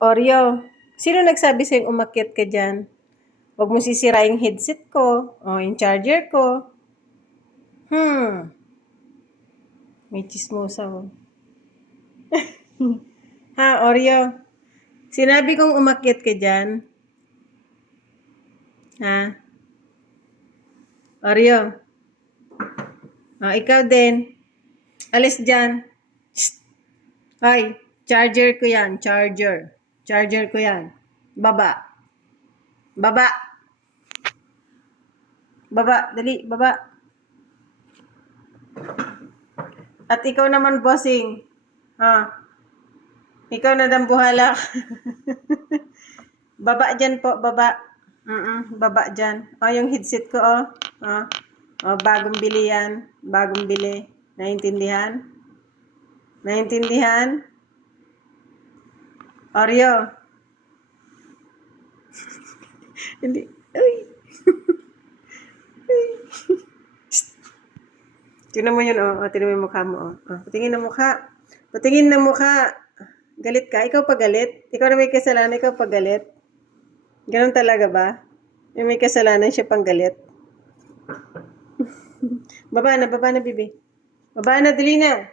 Oreo, sino nagsabi sa'yong umakyat ka dyan? Huwag mo sisira yung headset ko. O, yung charger ko. May chismosa oh. Ha, Oreo? Sinabi kong umakyat ka dyan? Ha? Oreo? Ikaw din. Alis dyan. Shh! Ay, charger ko yan. Charger. Charger ko yan. Baba. Baba. Baba. Dali, baba. At ikaw naman, bossing. Ikaw na dambuhala. Baba dyan po, baba. Baba dyan. Yung headset ko, bagong bili yan. Bagong bili. Naintindihan? Naintindihan? Oreo. Hindi. Uy. Tingnan mo yun, tingnan mo yung mukha mo, Patingin ng mukha. Patingin ng mukha. Galit ka? Ikaw pa galit? Ikaw na may kasalanan, ikaw pa galit? Ganun talaga ba? Yung may kasalanan siya pang galit? Baba na, bibi. Baba na, dali na.